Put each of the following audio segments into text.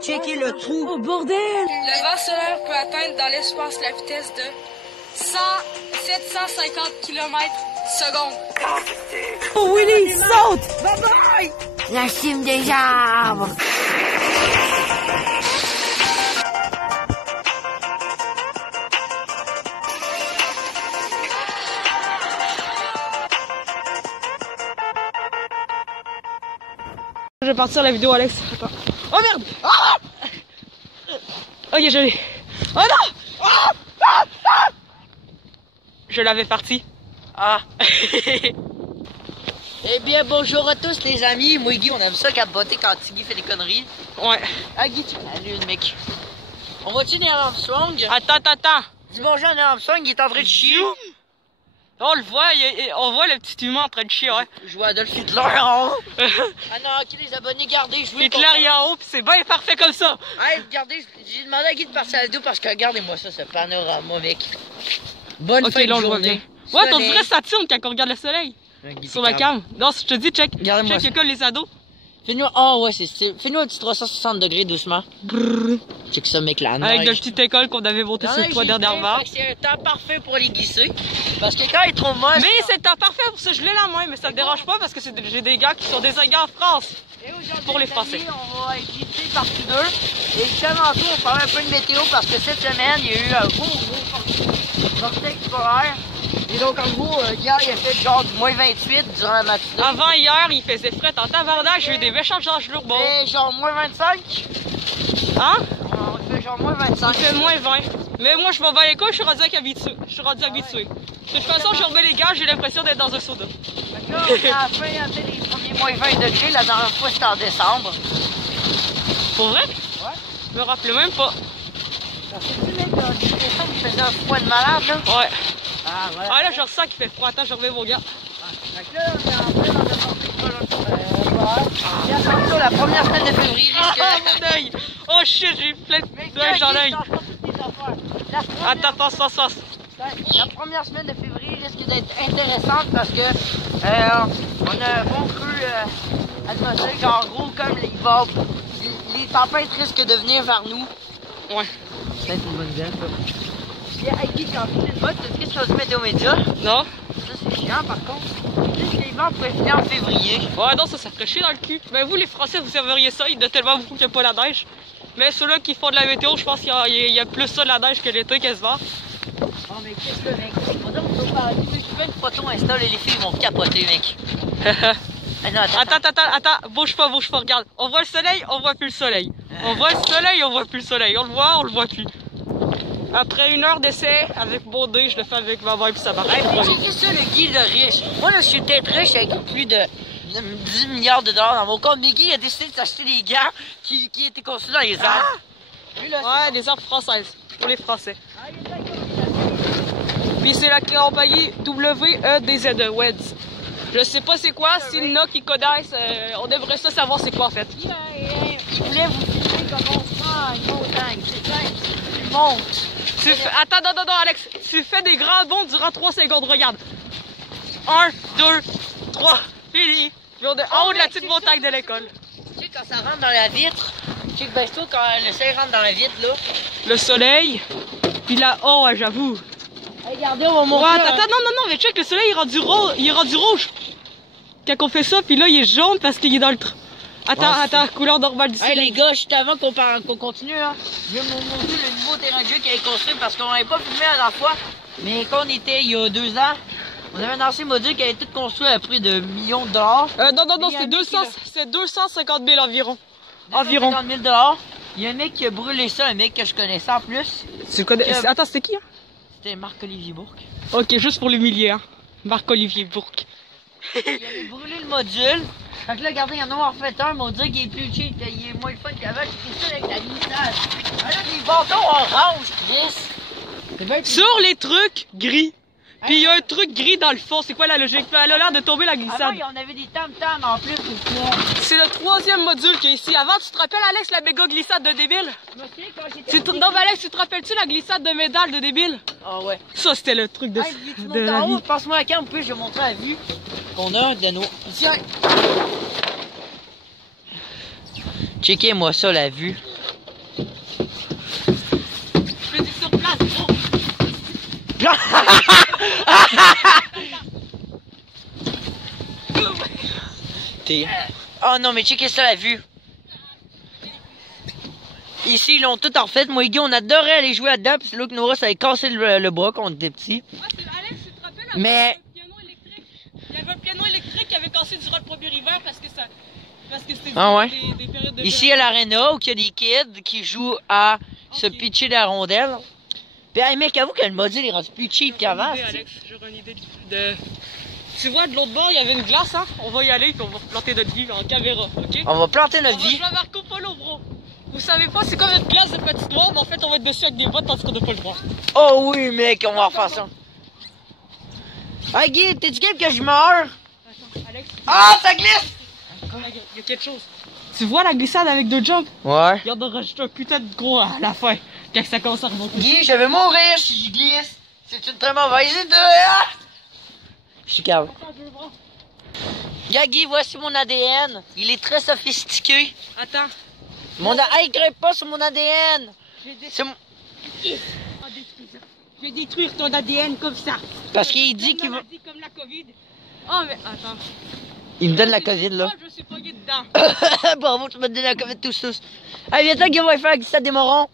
Checkez le trou. Oh bordel! Le vent solaire peut atteindre dans l'espace la vitesse de 750 km/s. Oh Willy, saute! Bye bye! La cime des arbres. Je vais partir la vidéo, Alex. Attends. Oh merde! Ah! Ok, je l'ai. Oh non! Ah! Ah! Ah! Je l'avais parti. Ah! Eh bien, bonjour à tous les amis. Moi et Guy, on aime ça capoter quand Guy fait des conneries. Ouais. Ah, Guy, tu salut le mec. On va-tu Neil Armstrong? Attends. Dis bonjour à Neil Armstrong, il est en train de chier. On le voit, on voit le petit humain en train de chier, ouais. Je vois Adolf Hitler en haut. Ah non, ok les abonnés, gardez, je veux Hitler il est en haut, pis c'est bien parfait comme ça. Ah, regardez, j'ai demandé à Guy de passer à la vidéo parce que regardez-moi ça, ce panorama, mec. Bonne fin de là, on le voit journée. bien. Ouais, on dirait Saturne quand on regarde le soleil. Sur la cam. Non, je te dis, check. Regardez-moi Check l'école, les ados. Fais-nous, oh ouais, c'est fais-nous un petit 360 degrés doucement. Brrr. Check ça, mec, là. Avec la petite école qu'on avait montée sur le toit dernièrement. C'est un temps parfait pour les glisser. Parce que quand il est trop moche. Mais c'est un temps parfait pour se geler la main, mais ça te dérange pas parce que j'ai des gars qui sont désingués en France. Pour les Français. On va glisser partout d'eux. Et justement, tout, on parle un peu de météo parce que cette semaine, il y a eu un gros vortex polaire. Et donc, en gros, hier, il a fait genre du moins 28 durant la matinée. Avant hier, il faisait fret en tabarnak, j'ai eu des méchants gelures bon. Et genre moins 25. Hein? Il fait genre moins 25. Il fait moins 20. Mais moi, je m'en vais à l'école, je suis rendu habitué. De toute façon, je remets les gars, j'ai l'impression d'être dans un soda. Fait que là, on est à la fin, il y a les premiers moins 20 degrés. La dernière fois, c'était en décembre. Pour vrai? Ouais. Je me rappelais même pas. Parce que tu mec, en décembre, il faisait un froid de malade, là. Ouais. Ah, voilà. Ah là, je ressens qu'il fait froid. Attends, je remets mon gars. Fait que là, on est en plein dans le et attention, la première semaine de février risque... Ah, mon œil! Oh shit, j'ai plein de nuages dans l'œil. Attends, passe. La première semaine de février risque d'être intéressante parce que on a un bon creux atmosphérique, genre en gros comme les tempêtes risquent de venir vers nous. Ouais. C'est peut-être une bonne nouvelle, ça. Puis avec qui quand tu une botte, qu'est-ce que ça se met aux médias? Non? Ça c'est chiant par contre. Juste les vents pourraient finir en février. Ouais, non, ça ferait chier dans le cul. Mais vous, les Français, vous aimeriez ça. Il y en a tellement beaucoup qu'il n'y a pas la neige. Mais ceux-là qui font de la météo, je pense qu'il y a plus ça de la neige que l'été quasiment. Oh, mais qu'est-ce que, mec? On peut parler. Je fais une photo Insta, les filles vont capoter, mec. Ah, non, Attends, bouge pas, regarde. On voit le soleil, on voit plus le soleil. On voit le soleil, on voit plus le soleil. On le voit plus. Après 1 heure d'essai, avec mon dé, je le fais avec ma main puis ça marche. C'est ça le Guy le riche. Moi, là, je suis peut-être riche avec plus de 10 milliards de dollars dans mon compte. Mais Guy a décidé de s'acheter des gants qui étaient construits dans les arbres. Ouais, des arbres françaises. Pour les Français. Puis c'est la compagnie WEDZ, WEDZ. Je sais pas c'est quoi, s'il y en a qui connaissent, on devrait ça savoir c'est quoi en fait. Il voulait vous filmer comment on se prend une montagne. C'est simple, tu montes. Attends, non, Alex, tu fais des grands bonds durant 3 secondes, regarde. 1, 2, 3, fini. Puis on est en haut de la petite montagne de l'école. Tu sais, quand ça rentre dans la vitre, tu sais que ben, quand le soleil rentre dans la vitre, là. Le soleil, puis là, oh, ouais, j'avoue. Regardez, on va monter. Ouais, attends, non, mais check, le soleil il est rendu rouge. Quand on fait ça, puis là, il est jaune parce qu'il est dans le... Attends, couleur normale du soleil. Hey, les gars, juste avant qu'on continue, hein, je vais vous montrer le nouveau terrain de jeu qui a été construit parce qu'on n'avait pas filmé à la fois. Mais quand on était il y a 2 ans, on avait un ancien module qui avait tout construit à prix de millions de dollars. Non, c'est 250 000 environ. 250 000 dollars. Il y a un mec qui a brûlé ça, un mec que je connaissais en plus. Tu connais... Attends, c'était qui, hein? C'était Marc-Olivier Bourque. Ok, juste pour l'humilier, hein. Marc-Olivier Bourque. Il avait brûlé le module. Fait que là, regardez, il y en a refait un, mais on dirait qu'il est plus cheap, qu'il est moins le fun qu'avant. J'ai fait ça avec la glissade. Ah là, des bâtons orange, Chris. Sur les trucs gris. Puis il y a un truc gris dans le fond. C'est quoi la logique? Elle a l'air de tomber la glissade. Avant, on avait des tam-tams en plus. C'est le 3e module qu'il y a ici. Avant, tu te rappelles, Alex, la méga glissade de débile? Non, mais Alex, tu te rappelles-tu la glissade de médaille de débile? Ah ouais. Ça, c'était le truc de, Hey, tu de montes la en haut, vie. passe-moi la cam, puis je vais montrer la vue qu'on a de nos... Tiens! Checkez-moi ça, la vue. Je fais du sur place, gros. Oh non, mais checkez ça, la vue. Ici, ils l'ont tout en fait. Moi et Guy, on adorait aller jouer là-dedans. Puis c'est là que Nora, ça avait cassé le bras quand on était petits. Ouais, Alex, tu te rappelles? Mais... Piano électrique. Il y avait un piano électrique qui avait cassé durant le premier hiver parce que ça... Parce que c'était Ah ouais. des périodes de... Ici, à l'aréna, où il y a des kids qui jouent à se pitcher de la rondelle. Puis, hey, mec, avoue que le module est rendu plus cheap qu'avant. Alex, j'aurais une idée de... Tu vois, de l'autre bord, il y avait une glace, hein? On va y aller, puis on va planter notre vie en caméra, ok? On va planter notre On va vie. jouer à Marco Polo, bro. Vous savez pas, c'est comme une glace de petite noire, mais en fait, on va être dessus avec des bottes, tandis qu'on n'a pas le droit. Oh oui, mec, on va refaire ça. Hey, Guy, t'es-tu game que je meurs? Attends, Alex. Ah, ça glisse! Il y a quelque chose. Tu vois la glissade avec 2 jumps? Ouais. Regarde, on rajoute un putain de gros à la fin, quand ça commence à remonter. Guy, je vais mourir si je glisse. C'est une très mauvaise idée. Ah! Je suis calme. Attends, je veux voir. Regarde, Guy, voici mon ADN. Il est très sophistiqué. Attends. Hey, grimpe pas sur mon ADN. C'est mon... Je vais détruire ton ADN comme ça. Parce qu'il dit qu'il va... Comme la COVID. Oh, mais attends. Il me donne la COVID, là. Moi, je me suis pogné dedans. Bravo, tu m'as donné la COVID tous. Hey, viens-toi, Guy, on va faire la glissade des morons.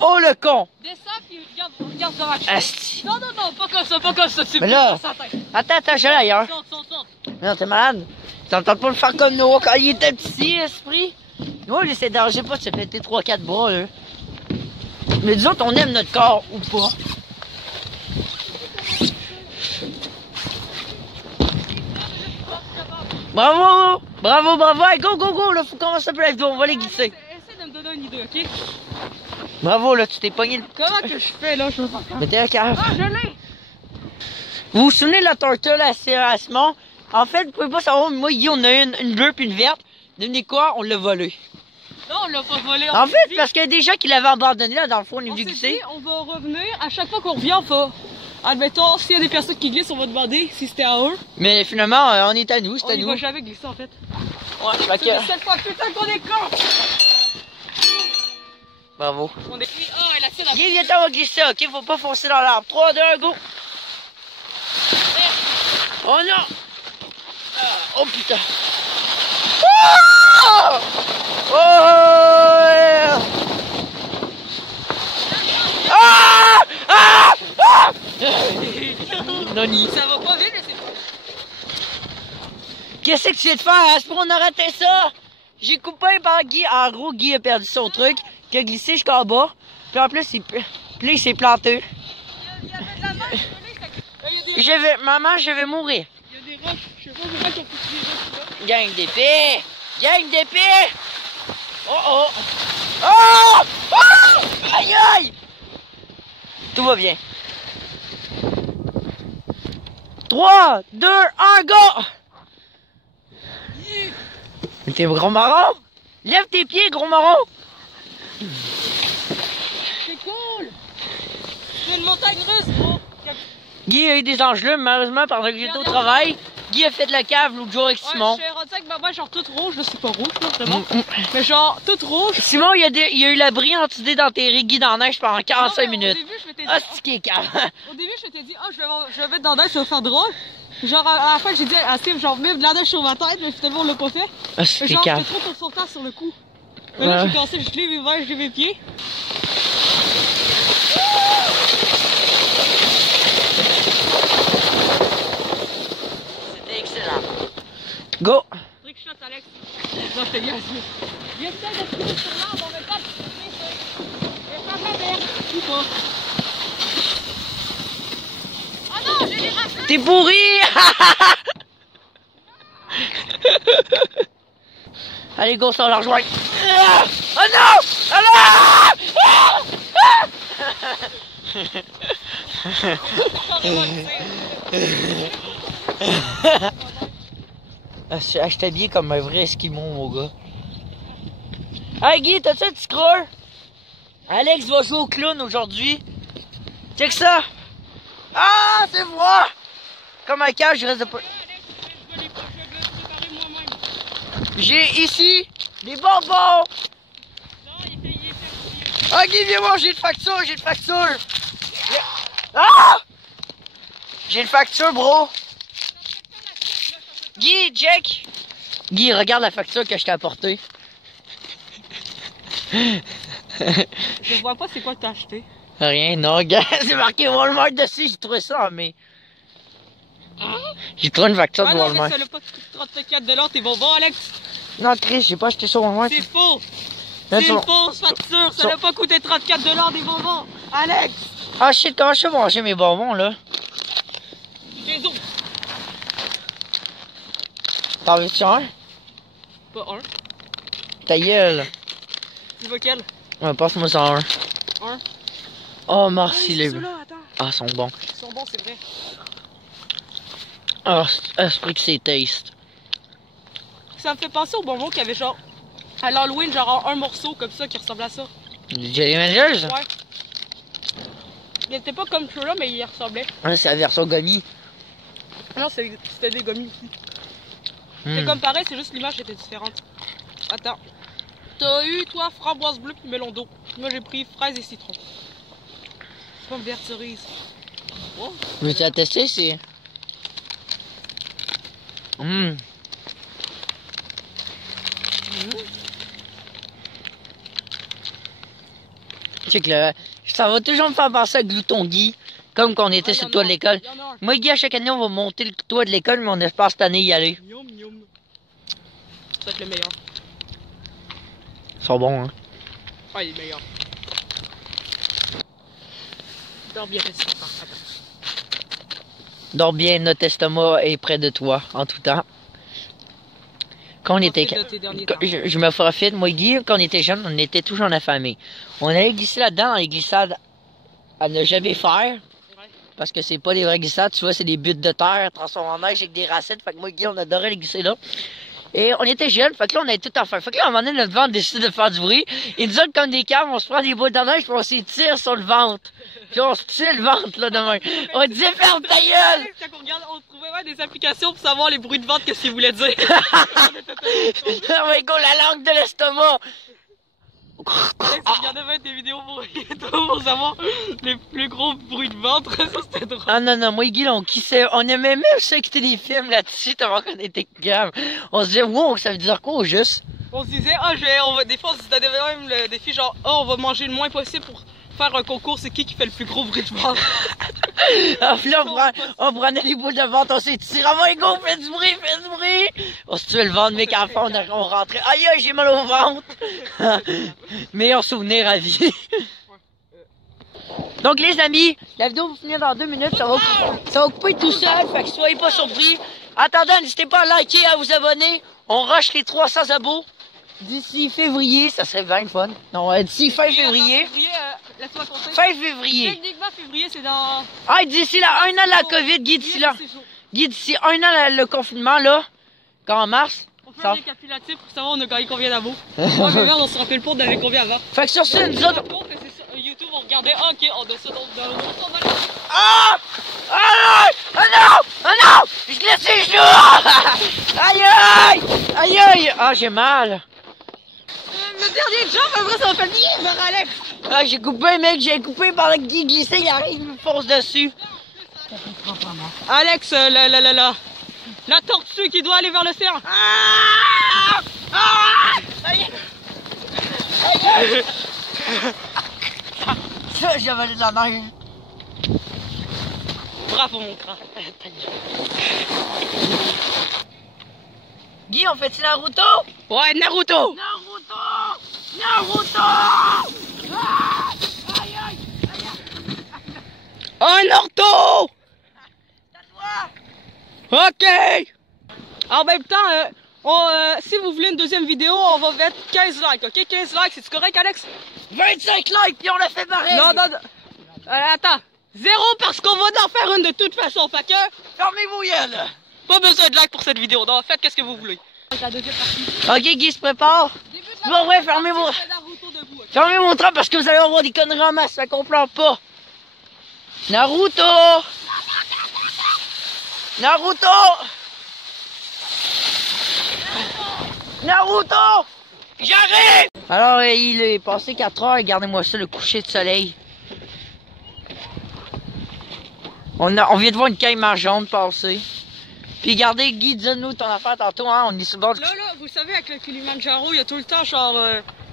Oh, le con. Descends, puis regarde dans la Asti. Non, pas comme ça, tu Mais là... Attends, je suis là ailleurs. Saute. Non, t'es malade. T'entends pas le faire comme Noah quand il était petit, esprit. Moi, il essaie d'arranger pas de se péter 3-4 bras, là. Mais disons qu'on aime notre corps ou pas. Bravo! Bravo! Hey, go! Là, faut commencer un peu la vidéo, on va les glisser. Essaie de me donner une idée, ok? Bravo, là, tu t'es pogné le... Comment que je fais, là? Je veux pas. Mais t'es un cave. Ah, je l'ai! Vous vous souvenez de la tortue à Simon? En fait, vous pouvez pas savoir, mais moi, Guy, on a une bleue puis une verte. Devinez quoi? On l'a volé. Non, on l'a pas volé. En fait, parce qu'il y a des gens qui l'avaient abandonné là dans le fond, on est on venu s'est glisser. dit, on va revenir. À chaque fois qu'on revient, on va... Admettons, s'il y a des personnes qui glissent, on va demander si c'était à eux. Mais finalement, on est à nous, c'est On à y nous. va jamais glisser, en fait. Ouais, fait C'est que... cette fois, putain, qu'on est con! Bravo. On est... Ah, elle a fait la... Guy, viens-t'en, on va glisser, ok? Faut pas foncer dans l'arbre. 3, 2, 1, go! Oh non! Oh putain! Oh! Oh! Ah! Ah! Ah! Noni. Ça va pas vite, mais c'est pas... Qu'est-ce que tu viens de faire? Est-ce qu'on a raté ça? J'ai coupé par Guy. En gros, Guy a perdu son truc, qui a glissé jusqu'en bas. Puis en plus, il s'est planté. Il y avait de la neige, il y a des... Maman, je vais mourir. Il y a des roches. Je sais pas pourquoi ils ont foutu des roches là. Gang d'épée! Gang d'épée! Oh! Oh! Oh! Aïe aïe! Tout va bien. 3, 2, 1, go! T'es gros marron? Lève tes pieds, gros marron! C'est cool! C'est une montagne russe, gros! Guy a eu des enjeux, malheureusement, pendant que j'étais au travail. Guy a fait de la cave l'autre jour avec Simon. Ouais, je suis rendu avec ma main genre toute rouge, là c'est pas rouge, là, vraiment. Mais genre toute rouge. Simon, il a eu la brillante idée d'enterrer Guy dans la neige pendant 45 Non, mais minutes. Au début, je m'étais dit, Ah, c'est qui est cave. au début, je m'étais dit, oh, je vais mettre dans la neige, ça va faire drôle. Genre, à la fin, j'ai dit à Steve, genre, mets de la neige sur ma tête, mais finalement, on l'a pas fait. Ah, c'est Mais qui est genre, cave. j'étais trop confortable sur le coup. Mais là, Ouais. j'ai commencé, je lève mes mains, je lève mes pieds. C'était excellent. Go! Trickshot, Alex. Non, je t'ai bien assis. Viens de trouver sur l'arbre, on met pas de et pas de la merde. Ou pas. Ah non, j'ai les rafles. T'es pourri! Allez, go, ça va la rejoindre. Oh non! Ah non! Je t'ai habillé comme un vrai esquimau, mon gars. Hey Guy, t'as-tu un petit creux? Alex va jouer au clown aujourd'hui. Check ça! Ah, c'est moi! Comme un cage, je reste de pas. J'ai ici des bonbons! Ah, Guy, viens voir, j'ai une facture, j'ai une facture! Ah! J'ai une facture, bro! Guy, check! Guy, regarde la facture que je t'ai apportée. Je vois pas c'est quoi que t'as acheté. Rien, non, gars, c'est marqué Walmart dessus, j'ai trouvé ça, mais... J'ai trouvé une facture de non, Walmart. mais ça l'a pas coûté 34 tes bonbons, Alex. Non, Chris, j'ai pas acheté ça au Walmart. C'est faux. Non, C'est une fausse facture, ça l'a pas coûté 34 des bonbons. Alex. Ah shit, comment je peux manger mes bonbons, là? Les autres. T'en veux-tu un? Pas un. Ta gueule. Tu veux quel? Ouais, passe-moi ça un. Un. Oh, merci, les... Ceux-là, attends. Ah, ils sont bons. Ils sont bons, c'est vrai. Ah, esprit que c'est taste. Ça me fait penser aux bonbons qu'il y avait genre... À l'Halloween, genre un morceau comme ça qui ressemble à ça. Jelly Mangers? Ouais. Il était pas comme ceux-là, mais il ressemblait. Ah, c'est la version gummy. Non, c'était des gommis ici. C'est comme pareil, c'est juste l'image était différente. Attends. T'as eu, toi, framboise bleue puis melon d'eau. Moi, j'ai pris fraise et citron. Pomme verte cerise. Oh. Veux-tu la tester, c'est... C'est que ça va toujours me faire penser à Glouton Guy, comme quand on était sur le toit de l'école. Moi et Guy, à chaque année, on va monter le toit de l'école, mais on espère cette année y aller. Miam, miam. Ça va être le meilleur. Ils sont bons, hein. Ah, il est meilleur. Dors bien, reste sympa. Attends. Dors bien, notre estomac est près de toi, en tout temps. Quand on était... Je me profite, moi et Guy, quand on était jeunes, on était toujours en affamés. On allait glisser là-dedans, dans les glissades à ne jamais faire. Parce que c'est pas des vraies glissades, tu vois, c'est des buttes de terre transformées en neige avec des racines. Fait que moi et Guy, on adorait les glisser là. Et on était jeunes, fait que là, on avait tout en fait. Fait que là, à un moment donné, notre ventre décide de faire du bruit. Et nous autres, comme des caves, on se prend des boules de neige, puis on s'étire sur le ventre. Puis on se tire le ventre, là, demain. On disait, ferme ta gueule! Quand on regarde, on trouvait des applications pour savoir les bruits de ventre, qu'est-ce qu'ils voulaient dire. Oh my god, la langue de l'estomac! Je regardais même des vidéos pour savoir les plus gros bruits de ventre, ça c'était drôle. Ah non, moi et Guy, on kissait, on aimait même ça écouter des films là-dessus, tellement qu'on était gamme. On se disait, wow, ça veut dire quoi au juste? On se disait, des fois on se donnait même le défi genre, on va manger le moins possible pour faire un concours, c'est qui fait le plus gros bruit de ventre. Ah, puis là, on prenait les boules de ventre, on s'est tiré, oh my god, fais du bruit! On se tuait le ventre, mais qu'à la fin, on rentrait, aïe, j'ai mal au ventre! Meilleur souvenir à vie. Donc les amis, la vidéo va finir dans 2 minutes, ça va couper tout seul, fait que soyez pas surpris. Attendant, n'hésitez pas à liker, à vous abonner, on rush les 300 abos. D'ici février, ça serait bien le fun. Non, d'ici fin février. Laisse-moi compter. Fin février. Techniquement, février, c'est dans... Ah, d'ici là, 1 an de la COVID, Guy, d'ici là. Guy, d'ici 1 an le confinement, là, quand en mars. On fait un récapitulatif pour savoir on a gagné combien d'abos. Oh, mais merde, on se rappelle pas, on avait combien avant. Fait que sur ce, nous autres... YouTube, on regardait, ah, ok, on a ça dans le monde, on va aller. Ah! Ah non! Ah non! Je glisse les genoux! Aïe aïe! Ah, j'ai mal. Le dernier jump, après ça m'a fait nier vers Alex. Ah, j'ai coupé, mec, j'ai coupé par le Guy glissé, il arrive, il me fonce dessus. Alex, la tortue qui doit aller vers l'océan. Ah! Ah! Aïe! Aïe! J'ai avalé de la neige. Bravo mon crâne. Guy, on fait-tu Naruto? Ouais, Naruto! Naruto! Ah! Aïe aïe! Un ortho! Ok! En même temps, si vous voulez une deuxième vidéo, on va mettre 15 likes, ok? 15 likes, c'est-tu correct, Alex? 25 likes, puis on l'a fait pareil! Non, attends. 0 parce qu'on va en faire une de toute façon. Fait que, Fermez vos yeux, là. pas besoin de like pour cette vidéo. Donc, faites qu'est-ce que vous voulez. La deuxième partie. Ok, Guy se prépare. Bon, ouais, fermez vos... Fermez mon train parce que vous allez avoir des conneries en masse, ça comprend pas. Naruto! Naruto! Naruto! J'arrive! Alors, il est passé 4 heures, regardez-moi ça, le coucher de soleil. On vient de voir une caïman jaune passer. Puis regardez, Guy, dis-nous ton affaire tantôt, hein, on est sur le bord du... Là, vous savez, avec le Kilimanjaro, il y a tout le temps, genre,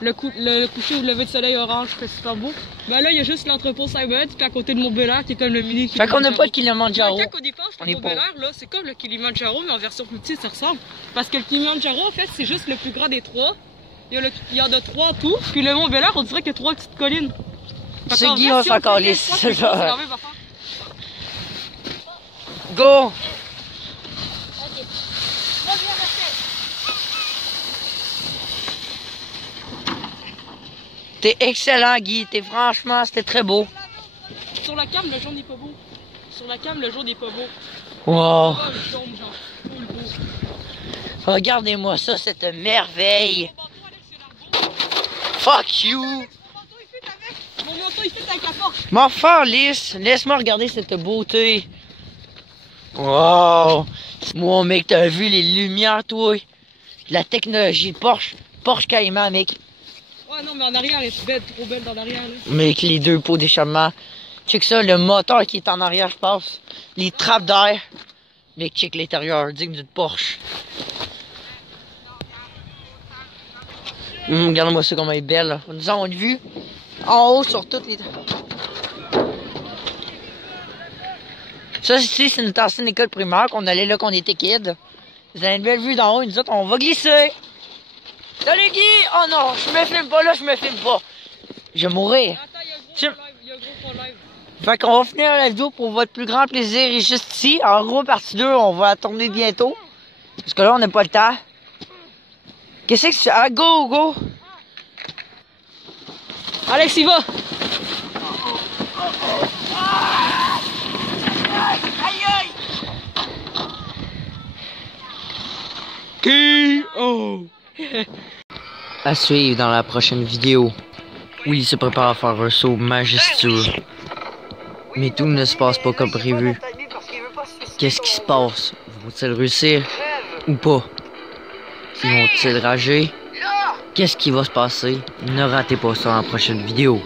le coucher ou le lever de soleil orange, c'est super beau. Ben là, il y a juste l'entrepôt Saint-Bed, puis à côté de Mont-Bélair, qui est comme le mini Fait qu'on n'a pas de Kilimanjaro. Quand on y pense, le Mont-Bélair, là, c'est comme le Kilimanjaro, mais en version plus petite, ça ressemble. Parce que le Kilimanjaro, en fait, c'est juste le plus grand des trois. Il y en a 3 en tout, puis le Mont-Bélair, on dirait qu'il y a 3 petites collines. C'est Guy, on s'en calisse, c'est ça. Go! T'es excellent, Guy. T'es franchement, c'était très beau. Sur la cam, le jaune n'est pas beau. Sur la cam, le jaune n'est pas beau. Wow. Oh, le jaune, genre, full beau. Regardez-moi ça, cette merveille. Fuck you. Mon manteau, il fait avec la porte. M'enfant lisse, laisse-moi regarder cette beauté. Wow. Moi, mec, t'as vu les lumières, toi? La technologie Porsche. Porsche Cayman, mec. Ouais, non, mais en arrière, elle est belle, trop belle dans l'arrière. Mec, les 2 pots d'échappement. Check ça, le moteur qui est en arrière, je pense. Les trappes d'air. Mec, check l'intérieur, digne d'une Porsche. Regarde-moi ça, comment elle est belle. Là. Nous avons une vue en haut sur toutes les... Ça, ici, c'est notre ancienne école primaire qu'on allait là quand on était kid. Vous avez une belle vue d'en haut, et nous autres, on va glisser. Salut Guy! Oh non, je me filme pas là, je me filme pas. Je vais mourir. Attends, il y a un gros fond live. Fait qu'on va finir la vidéo pour votre plus grand plaisir et juste ici. En gros, partie 2, on va tourner bientôt. Parce que là, on n'a pas le temps. Qu'est-ce que c'est? Ah, go, go! Alex, il va! Oh! À suivre dans la prochaine vidéo où il se prépare à faire un saut majestueux. Mais tout ne se passe pas comme prévu. Qu'est-ce qui se passe? Vont-ils réussir ou pas? Vont-ils rager? Qu'est-ce qui va se passer? Ne ratez pas ça dans la prochaine vidéo.